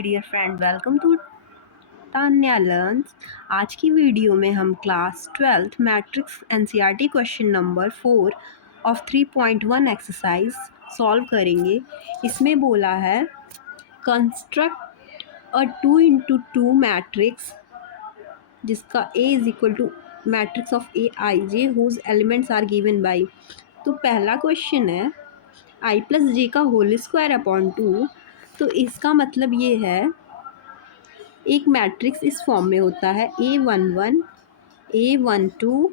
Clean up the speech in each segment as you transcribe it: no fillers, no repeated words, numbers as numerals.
Dear friend, welcome to Tanya learns. आज की video में हम class 12th matrix NCERT question number 4 of 3.1 exercise solve करेंगे। इसमें बोला है कंस्ट्रक्ट अ 2 into 2 मैट्रिक्स जिसका A is equal to matrix of a I j whose elements are given by. तो पहला क्वेश्चन है आई प्लस जे का होल स्क्वायर अपॉन 2। तो इसका मतलब ये है एक मैट्रिक्स इस फॉर्म में होता है A11 A12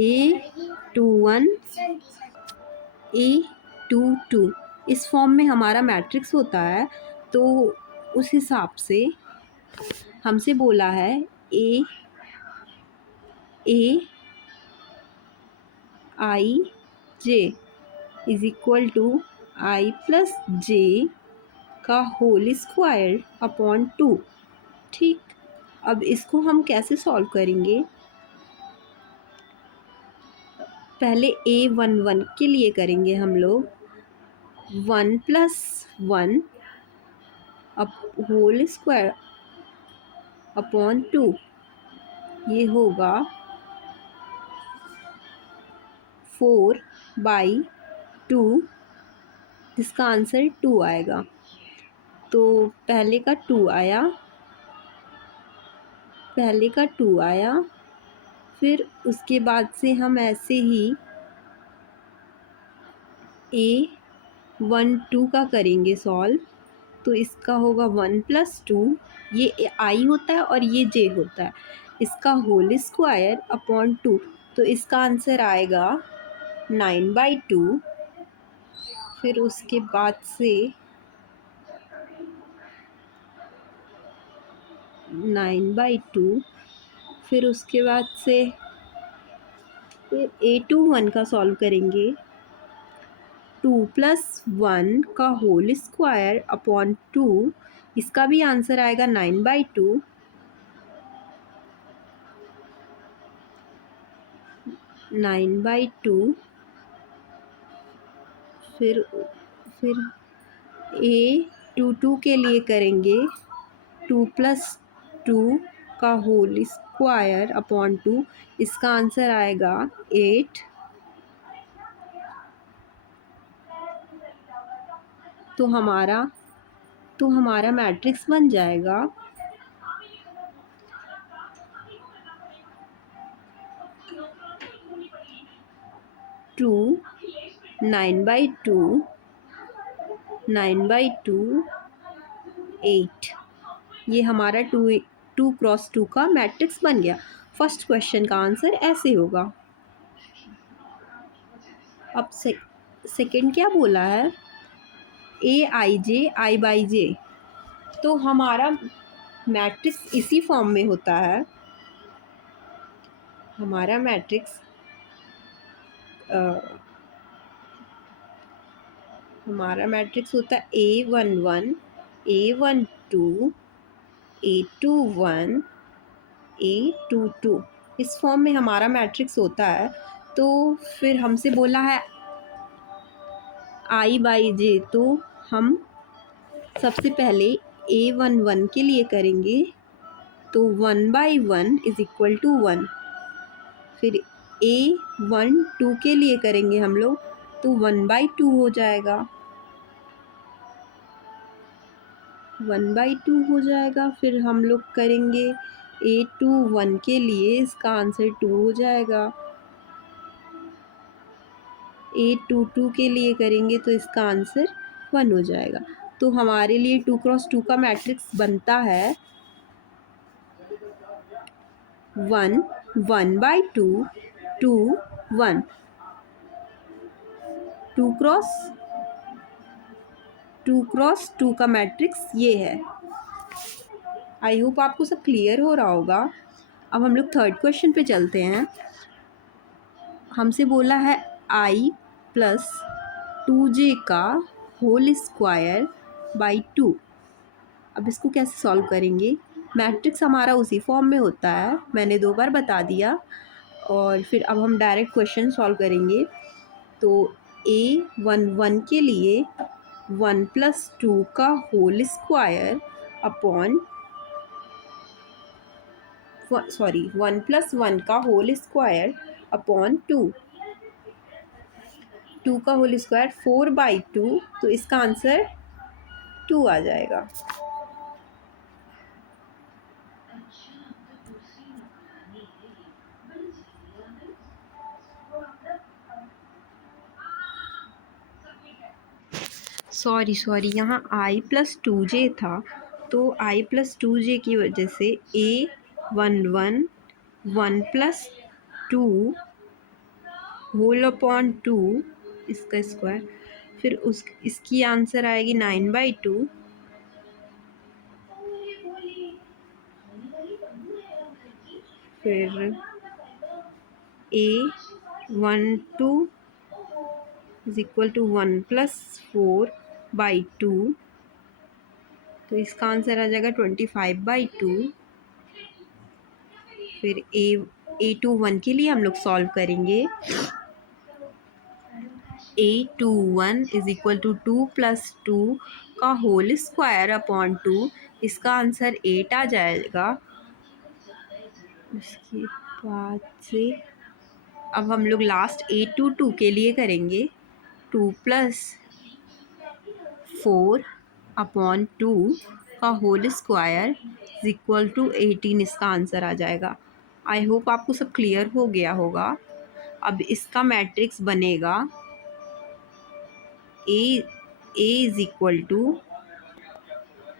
A21 A22। इस फॉर्म में हमारा मैट्रिक्स होता है। तो उस हिसाब से हमसे बोला है A I J is equal to I plus J का होल स्क्वायर अपॉन 2। ठीक, अब इसको हम कैसे सॉल्व करेंगे? पहले A11 के लिए करेंगे हम लोग 1+1 होल स्क्वायर अपॉन 2। ये होगा 4/2 जिसका आंसर 2 आएगा। तो पहले का 2 आया, फिर उसके बाद से हम ऐसे ही A12 का करेंगे सॉल्व। तो इसका होगा 1+2, ये आई होता है और ये जे होता है, इसका होल स्क्वायर अपॉन 2। तो इसका आंसर आएगा 9/2। फिर उसके बाद से 9/2, फिर उसके बाद से फिर A21 का सॉल्व करेंगे 2+1 का होल स्क्वायर अपॉन 2। इसका भी आंसर आएगा 9/2। 9/2, फिर A22 के लिए करेंगे 2+2 का होल स्क्वायर अपॉन 2। इसका आंसर आएगा 8। तो हमारा मैट्रिक्स बन जाएगा 2 9/2 9/2 8। ये हमारा 2 × 2 का मैट्रिक्स बन गया। फर्स्ट क्वेश्चन का आंसर ऐसे होगा। अब सेकंड क्या बोला है? I जे। तो हमारा मैट्रिक्स इसी फॉर्म में होता है। हमारा मैट्रिक्स होता है A11 A12 A21 A22। इस फॉर्म में हमारा मैट्रिक्स होता है। तो फिर हमसे बोला है I/J। तो हम सबसे पहले A11 के लिए करेंगे तो 1/1 इज इक्वल टू 1। फिर A12 के लिए करेंगे हम लोग तो 1/2 हो जाएगा। 1/2 हो जाएगा। फिर हम लोग करेंगे A21 के लिए, इसका आंसर 2 हो जाएगा। A22 के लिए करेंगे तो इसका आंसर 1 हो जाएगा। तो हमारे लिए 2 × 2 का मैट्रिक्स बनता है 1 1/2 2 1। 2 × 2 का मैट्रिक्स ये है। आई होप आपको सब क्लियर हो रहा होगा। अब हम लोग थर्ड क्वेश्चन पे चलते हैं। हमसे बोला है I + 2J का होल स्क्वायर बाई 2। अब इसको कैसे सॉल्व करेंगे? मैट्रिक्स हमारा उसी फॉर्म में होता है, मैंने 2 बार बता दिया। और फिर अब हम डायरेक्ट क्वेश्चन सॉल्व करेंगे। तो A11 के लिए 1+2 का होल स्क्वायर अपॉन 1 + 1 का होल स्क्वायर अपॉन 2 का होल स्क्वायर 4/2, तो इसका आंसर 2 आ जाएगा। सॉरी यहाँ i+2j था, तो i+2j की वजह से a11 1 + 2 होल अपॉन 2 इसका स्क्वायर, फिर इसकी आंसर आएगी 9/2। फिर a12 = 1 + 4/2, तो इसका आंसर आ जाएगा 25/2। फिर a21 के लिए हम लोग सॉल्व करेंगे। a21 = 2 + 2 का होल स्क्वायर अपॉन 2, इसका आंसर 8 आ जाएगा। उसके बाद से अब हम लोग लास्ट a22 के लिए करेंगे। 2 + 4 अपॉन 2 का होल स्क्वायर = 18, इसका आंसर आ जाएगा। आई होप आपको सब क्लियर हो गया होगा। अब इसका मैट्रिक्स बनेगा a =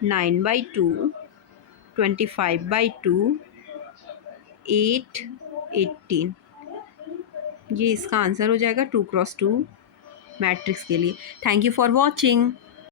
9/2, 25/2, 8, 18। ये इसका आंसर हो जाएगा 2 × 2 मैट्रिक्स के लिए। Thank you for watching.